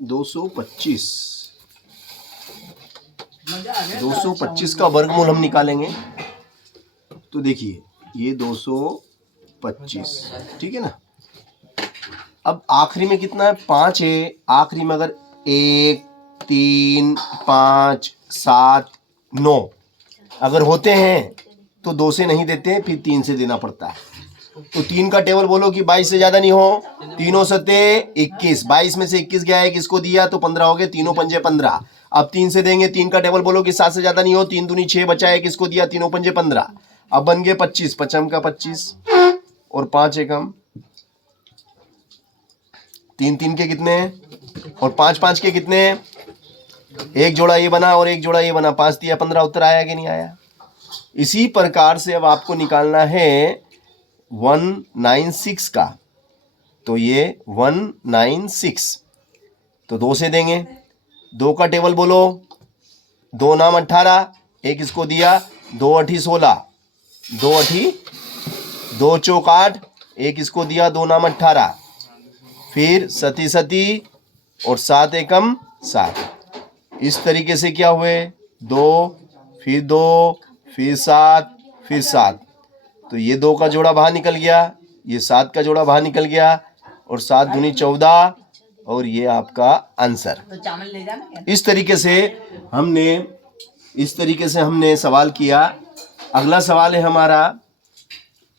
225 225 का वर्गमूल हम निकालेंगे। तो देखिए ये 225, ठीक है ना। अब आखिरी में कितना है, 5 है। आखिरी में अगर 1 3 5 7 9 अगर होते हैं तो 2 से नहीं देते, फिर 3 से देना पड़ता है। तो 3 का टेबल बोलो कि 22 से ज्यादा नहीं हो। तीनों सते 21, 22 में से 21 गया है, किसको दिया तो 15 हो गए, तीनों पंजे 15। अब 3 से देंगे। 3 का टेबल बोलो कि 7 से ज्यादा नहीं हो। 3 दूनी 6 बचा है, किसको दिया, तीनों पंजे 15। अब बन गए 25, पचम का 25 और 5 एकम, 3 3 के कितने हैं और 5 5 के कितने हैं। एक जोड़ा ये बना और एक जोड़ा ये बना, 5 दिया 15। उत्तर आया कि नहीं आया। इसी प्रकार से अब आपको निकालना है 196 का। तो ये 196 तो 2 से देंगे। 2 का टेबल बोलो, 2 नाम 18, एक इसको दिया, 2 अठी 16, 2 अठी 2 चौक 8, एक इसको दिया, 2 नाम 18, फिर सती सती और 7 एकम 7। इस तरीके से क्या हुए, 2 फिर 2 फिर 7 फिर 7। तो ये 2 का जोड़ा बाहर निकल गया, ये 7 का जोड़ा बाहर निकल गया और 7 दूनी 14 और ये आपका आंसर। इस तरीके से हमने सवाल किया। अगला सवाल है हमारा,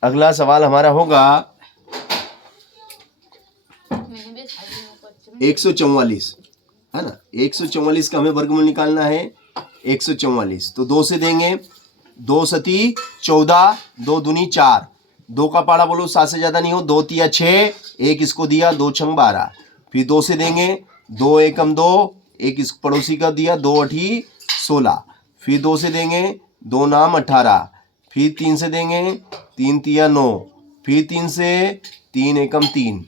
अगला सवाल हमारा होगा 144, है ना। 144 का हमें वर्गमूल निकालना है। 144 तो 2 से देंगे। 2 सती 14, 2 दूनी 4, 2 का पाड़ा बोलो 7 से ज्यादा नहीं हो। 2 तिया 6, एक इसको दिया, 2 छंग 12, फिर 2 से देंगे। 2 एकम 2, एक इस पड़ोसी का दिया, 2 अठी 16, फिर 2 से देंगे। 2 नाम 18, फिर 3 से देंगे, 3 तिया 9, फिर 3 से 3 एकम 3।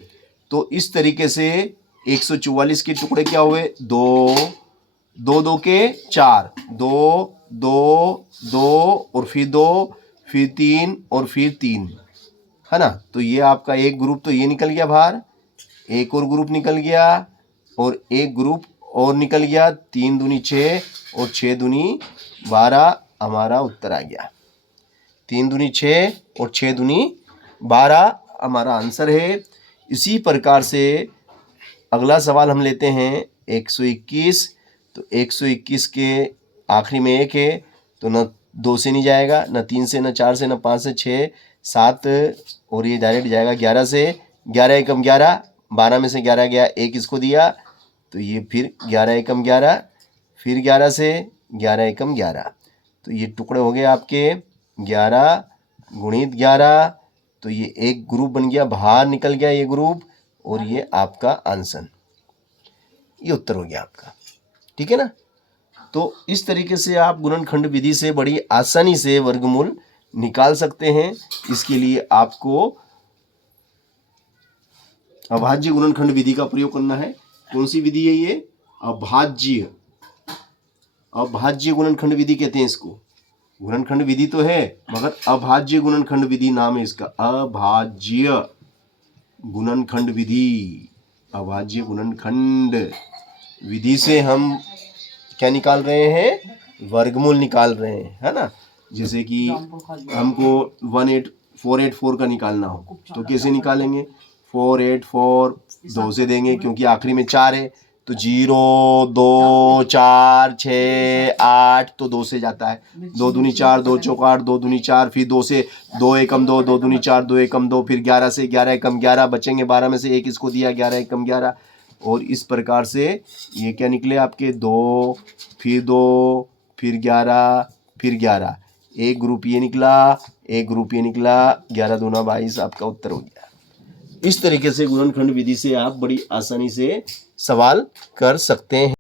तो इस तरीके से 144 के टुकड़े क्या हुए, 2 2 2 के 4, 2 2 2 और फिर 2 फिर 3 और फिर 3, है ना। तो ये आपका एक ग्रुप तो ये निकल गया बाहर, एक और ग्रुप निकल गया और एक ग्रुप और निकल गया। 3 दूनी 6 और 6 दूनी 12 हमारा उत्तर आ गया। 3 दूनी 6 और 6 दूनी 12 हमारा आंसर है। इसी प्रकार से अगला सवाल हम लेते हैं 121। तो 121 के आखिरी में 1 है, तो न 2 से नहीं जाएगा, न 3 से, न 4 से, न 5 से, 6 7 और ये डायरेक्ट जाएगा 11 से। 11 एकम 11, 12 में से 11 गया, एक इसको दिया, तो ये फिर 11 एकम 11, फिर 11 से 11 एकम 11। तो ये टुकड़े हो गए आपके 11 गुणित 11। तो ये एक ग्रुप बन गया, बाहर निकल गया ये ग्रुप और ये आपका आंसर, ये उत्तर हो गया आपका, ठीक है ना। तो इस तरीके से आप गुणनखंड विधि से बड़ी आसानी से वर्गमूल निकाल सकते हैं। इसके लिए आपको अभाज्य गुणनखंड विधि का प्रयोग करना है। कौन सी विधि है ये, अभाज्य गुणनखंड विधि कहते हैं इसको। गुणनखंड विधि तो है मगर अभाज्य गुणनखंड विधि नाम है इसका, अभाज्य गुणनखंड विधि। अभाज्य गुणनखंड विधि से हम क्या निकाल रहे हैं, वर्गमूल निकाल रहे हैं, है ना। जैसे कि हमको 484 का निकालना हो तो कैसे निकालेंगे, 484 2 से देंगे क्योंकि आखिरी में 4 है, तो 0 2 4 6 8 तो 2 से जाता है। 2 दूनी 4, 2 चौक 8, 2 दूनी 4, फिर 2 से 2 एकम 2, 2 दूनी 4, 2 एकम 2, फिर 11 से 11 एकम 11 बचेंगे। 12 में से एक इसको दिया, 11 एकम 11 और इस प्रकार से ये क्या निकले आपके 2 फिर 2 फिर 11 फिर 11। एक ग्रुप ये निकला, एक ग्रुप ये निकला, 11 दूना 22 आपका उत्तर हो गया। इस तरीके से गुणनखंड विधि से आप बड़ी आसानी से सवाल कर सकते हैं।